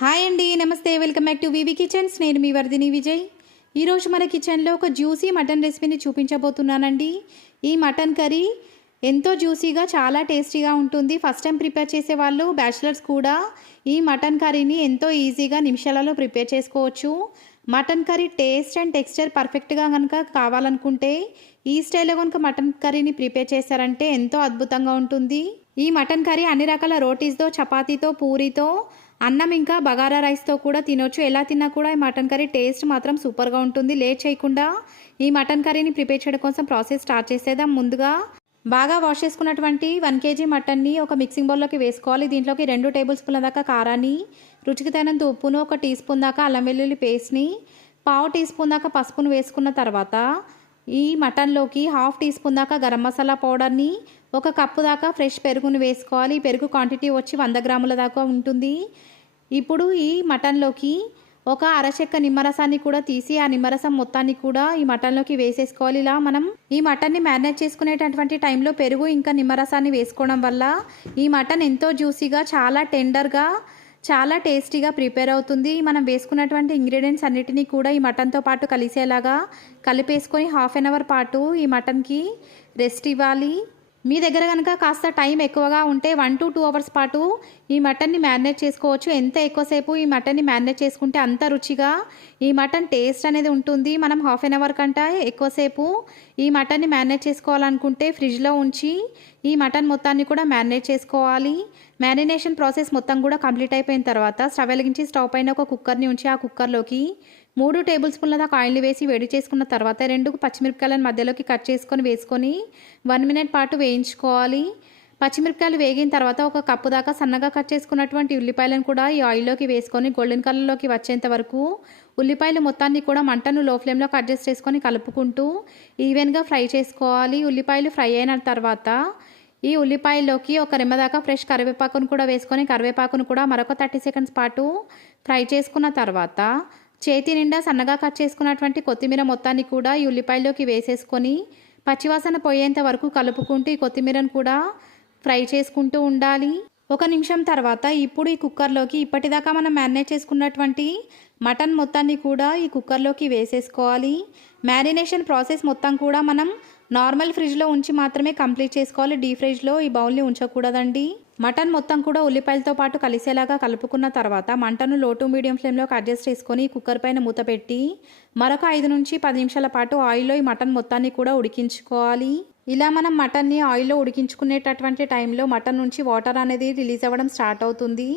Hi అండి నమస్తే. Welcome back to V V kitchens. నేను మీ వర్ధిని విజయ్. ఈరోజు మన కిచెన్లో ఒక జ్యూసీ మటన్ రెసిపీని చూపించబోతున్నానండి. ఈ మటన్ కర్రీ ఎంతో జ్యూసీగా చాలా టేస్టీగా ఉంటుంది. ఫస్ట్ టైం ప్రిపేర్ చేసే వాళ్ళు బ్యాచిలర్స్ కూడా ఈ మటన్ కర్రీని ఎంతో ఈజీగా నిమిషాలలో ప్రిపేర్ చేసుకోవచ్చు. Mutton curry taste and texture పర్ఫెక్ట్గా కనుక కావాలనుకుంటే ఈ స్టైల్లో కనుక మటన్ కర్రీని ప్రిపేర్ చేశారంటే ఎంతో అద్భుతంగా ఉంటుంది. ఈ మటన్ కర్రీ అన్ని రకాల రోటీస్తో చపాతీతో పూరితో అన్నం ఇంకా బగారా రైస్తో కూడా తినొచ్చు. ఎలా తిన్నా కూడా ఈ మటన్ కర్రీ టేస్ట్ మాత్రం సూపర్గా ఉంటుంది. లేట్ చేయకుండా ఈ మటన్ కర్రీని ప్రిపేర్ చేయడం కోసం ప్రాసెస్ స్టార్ట్ చేసేద్దాం. ముందుగా బాగా వాష్ చేసుకున్నటువంటి వన్ కేజీ మటన్ని ఒక మిక్సింగ్ బౌల్లోకి వేసుకోవాలి. దీంట్లోకి రెండు టేబుల్ స్పూన్ల దాకా కారాన్ని రుచికి తగినంత ఉప్పును ఒక టీ స్పూన్ దాకా అల్లం వెల్లుల్లి పేస్ట్ని పావు టీ స్పూన్ దాకా పసుపును వేసుకున్న తర్వాత ఈ మటన్లోకి హాఫ్ టీ స్పూన్ దాకా గరం మసాలా పౌడర్ని ఒక కప్పు దాకా ఫ్రెష్ పెరుగును వేసుకోవాలి. ఈ పెరుగు క్వాంటిటీ వచ్చి వంద గ్రాముల దాకా ఉంటుంది. ఇప్పుడు ఈ మటన్లోకి ఒక అరచెక్క నిమ్మరసాన్ని కూడా తీసి ఆ నిమ్మరసం మొత్తాన్ని కూడా ఈ మటన్లోకి వేసేసుకోవాలి. ఇలా మనం ఈ మటన్ని మ్యారినేట్ చేసుకునేటటువంటి టైంలో పెరుగు ఇంకా నిమ్మరసాన్ని వేసుకోవడం వల్ల ఈ మటన్ ఎంతో జ్యూసీగా చాలా టెండర్గా చాలా టేస్టీగా ప్రిపేర్ అవుతుంది. మనం వేసుకున్నటువంటి ఇంగ్రీడియంట్స్ అన్నిటినీ కూడా ఈ మటన్తో పాటు కలిసేలాగా కలిపేసుకొని హాఫ్ అన్ అవర్ పాటు ఈ మటన్కి రెస్ట్ ఇవ్వాలి. మీ దగ్గర కనుక కాస్త టైం ఎక్కువగా ఉంటే వన్ టు టూ అవర్స్ పాటు ఈ మటన్ని మ్యారినేట్ చేసుకోవచ్చు. ఎంత ఎక్కువసేపు ఈ మటన్ని మ్యారినేట్ చేసుకుంటే అంత రుచిగా ఈ మటన్ టేస్ట్ అనేది ఉంటుంది. మనం హాఫ్ అన్ అవర్ కంటే ఎక్కువసేపు ఈ మటన్ని మ్యారినేట్ చేసుకోవాలనుకుంటే ఫ్రిడ్జ్లో ఉంచి ఈ మటన్ మొత్తాన్ని కూడా మ్యారినేట్ చేసుకోవాలి. మ్యారినేషన్ ప్రాసెస్ మొత్తం కూడా కంప్లీట్ అయిపోయిన తర్వాత స్టవ్ వెలిగించి స్టవ్ పైన ఒక కుక్కర్ని ఉంచి ఆ కుక్కర్లోకి మూడు టేబుల్ స్పూన్ల దాకా ఆయిల్ వేసి వేడి చేసుకున్న తర్వాత రెండు పచ్చిమిరపకాయలను మధ్యలోకి కట్ చేసుకొని వేసుకొని వన్ మినిట్ పాటు వేయించుకోవాలి. పచ్చిమిరపకాయలు వేగిన తర్వాత ఒక కప్పు దాకా సన్నగా కట్ చేసుకున్నటువంటి ఉల్లిపాయలను కూడా ఈ ఆయిల్లోకి వేసుకొని గోల్డెన్ కలర్లోకి వచ్చేంత వరకు ఉల్లిపాయలు మొత్తాన్ని కూడా మంటను లో ఫ్లేమ్లోకి అడ్జస్ట్ చేసుకొని కలుపుకుంటూ ఈవెన్గా ఫ్రై చేసుకోవాలి. ఉల్లిపాయలు ఫ్రై అయిన తర్వాత ఈ ఉల్లిపాయలోకి ఒక రెమ్మ దాకా ఫ్రెష్ కరివేపాకును కూడా వేసుకొని కరివేపాకును కూడా మరొక థర్టీ సెకండ్స్ పాటు ఫ్రై చేసుకున్న తర్వాత చేతి నిండా సన్నగా కట్ చేసుకున్నటువంటి కొత్తిమీర మొత్తాన్ని కూడా ఈ ఉల్లిపాయలోకి వేసేసుకొని పచ్చివాసన పోయేంత వరకు కలుపుకుంటూ ఈ కొత్తిమీరను కూడా ఫ్రై చేసుకుంటూ ఉండాలి. ఒక నిమిషం తర్వాత ఇప్పుడు ఈ కుక్కర్లోకి ఇప్పటిదాకా మనం మ్యారినేట్ చేసుకున్నటువంటి మటన్ మొత్తాన్ని కూడా ఈ కుక్కర్లోకి వేసేసుకోవాలి. మ్యారినేషన్ ప్రాసెస్ మొత్తం కూడా మనం నార్మల్ ఫ్రిడ్జ్లో ఉంచి మాత్రమే కంప్లీట్ చేసుకోవాలి. డీ ఫ్రిడ్జ్లో ఈ బౌల్ని ఉంచకూడదండి. మటన్ మొత్తం కూడా ఉల్లిపాయలతో పాటు కలిసేలాగా కలుపుకున్న తర్వాత మంటను లోటు మీడియం ఫ్లేమ్లోకి అడ్జస్ట్ చేసుకొని కుక్కర్ పైన మూత పెట్టి మరొక ఐదు నుంచి పది నిమిషాల పాటు ఆయిల్లో ఈ మటన్ మొత్తాన్ని కూడా ఉడికించుకోవాలి. ఇలా మనం మటన్ని ఆయిల్లో ఉడికించుకునేటటువంటి టైంలో మటన్ నుంచి వాటర్ అనేది రిలీజ్ అవ్వడం స్టార్ట్ అవుతుంది.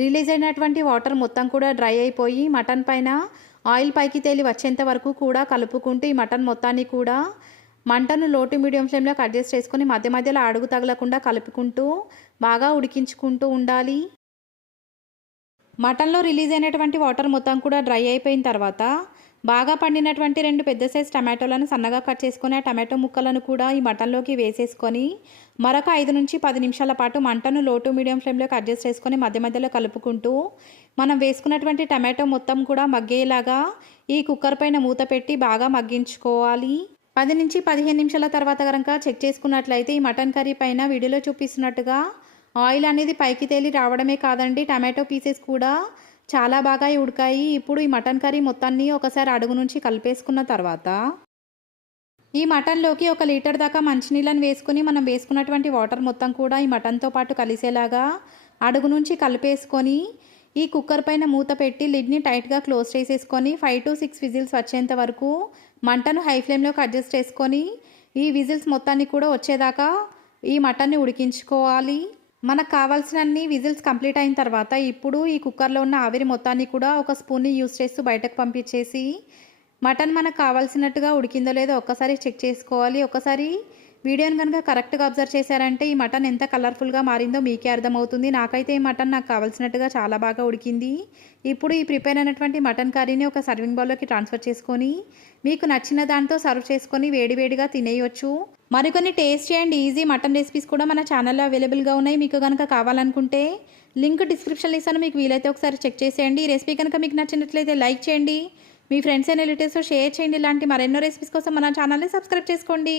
రిలీజ్ అయినటువంటి వాటర్ మొత్తం కూడా డ్రై అయిపోయి మటన్ పైన ఆయిల్ పైకి తేలి వచ్చేంత వరకు కూడా కలుపుకుంటూ ఈ మటన్ మొత్తాన్ని కూడా మంటను లోటు మీడియం ఫ్లేమ్లో అడ్జస్ట్ చేసుకొని మధ్య మధ్యలో అడుగు తగలకుండా కలుపుకుంటూ బాగా ఉడికించుకుంటూ ఉండాలి. మటన్లో రిలీజ్ అయినటువంటి వాటర్ మొత్తం కూడా డ్రై అయిపోయిన తర్వాత బాగా పండినటువంటి రెండు పెద్ద సైజ్ టమాటోలను సన్నగా కట్ చేసుకొని ఆ టమాటో ముక్కలను కూడా ఈ మటన్లోకి వేసేసుకొని మరొక ఐదు నుంచి పది నిమిషాల పాటు మంటను లోటు మీడియం ఫ్లేమ్లోకి అడ్జస్ట్ చేసుకొని మధ్య మధ్యలో కలుపుకుంటూ మనం వేసుకున్నటువంటి టమాటో మొత్తం కూడా మగ్గేలాగా ఈ కుక్కర్ పైన మూత పెట్టి బాగా మగ్గించుకోవాలి. పది నుంచి పదిహేను నిమిషాల తర్వాత కనుక చెక్ చేసుకున్నట్లయితే ఈ మటన్ కర్రీ పైన వీడియోలో చూపిస్తున్నట్టుగా ఆయిల్ అనేది పైకి తేలి రావడమే కాదండి. టమాటో పీసెస్ కూడా చాలా బాగా ఉడికాయి. ఇప్పుడు ఈ మటన్ కర్రీ మొత్తాన్ని ఒకసారి అడుగు నుంచి కలిపేసుకున్న తర్వాత ఈ మటన్లోకి ఒక లీటర్ దాకా మంచినీళ్ళని వేసుకుని మనం వేసుకున్నటువంటి వాటర్ మొత్తం కూడా ఈ మటన్తో పాటు కలిసేలాగా అడుగు నుంచి కలిపేసుకొని ఈ కుక్కర్ పైన మూత పెట్టి లిడ్ని టైట్గా క్లోజ్ చేసేసుకొని ఫైవ్ టు సిక్స్ విజిల్స్ వచ్చేంత వరకు మంటను హై ఫ్లేమ్లోకి అడ్జస్ట్ చేసుకొని ఈ విజిల్స్ మొత్తాన్ని కూడా వచ్చేదాకా ఈ మటన్ని ఉడికించుకోవాలి. మనకు కావాల్సినన్ని విజిల్స్ కంప్లీట్ అయిన తర్వాత ఇప్పుడు ఈ కుక్కర్లో ఉన్న ఆవిరి మొత్తాన్ని కూడా ఒక స్పూన్ని యూస్ చేస్తూ బయటకు పంపించేసి మటన్ మనకు కావాల్సినట్టుగా ఉడికిందో లేదో ఒక్కసారి చెక్ చేసుకోవాలి. ఒకసారి వీడియోని కనుక కరెక్ట్గా అబ్జర్వ్ చేశారంటే ఈ మటన్ ఎంత కలర్ఫుల్గా మారిందో మీకే అర్థమవుతుంది. నాకైతే ఈ మటన్ నాకు కావాల్సినట్టుగా చాలా బాగా ఉడికింది. ఇప్పుడు ఈ ప్రిపేర్ అయినటువంటి మటన్ కర్రీని ఒక సర్వింగ్ బౌల్లోకి ట్రాన్స్ఫర్ చేసుకొని మీకు నచ్చిన దాంతో సర్వ్ చేసుకొని వేడివేడిగా తినేయొచ్చు. మరికొన్ని tasty and easy mutton recipes కూడా మన ఛానల్లో అవైలబుల్గా ఉన్నాయి. మీకు కనుక కావాలనుకుంటే లింక్ డిస్క్రిప్షన్లో ఇస్తాను మీకు వీలైతే ఒకసారి చెక్ చేసేయండి. ఈ రెసిపీ కనుక మీకు నచ్చినట్లయితే లైక్ చేయండి. మీ ఫ్రెండ్స్ అండ్ రిలేటివ్స్తో షేర్ చేయండి. ఇలాంటి మరెన్నో రెసిపీస్ కోసం మన ఛానల్ని సబ్స్క్రైబ్ చేసుకోండి.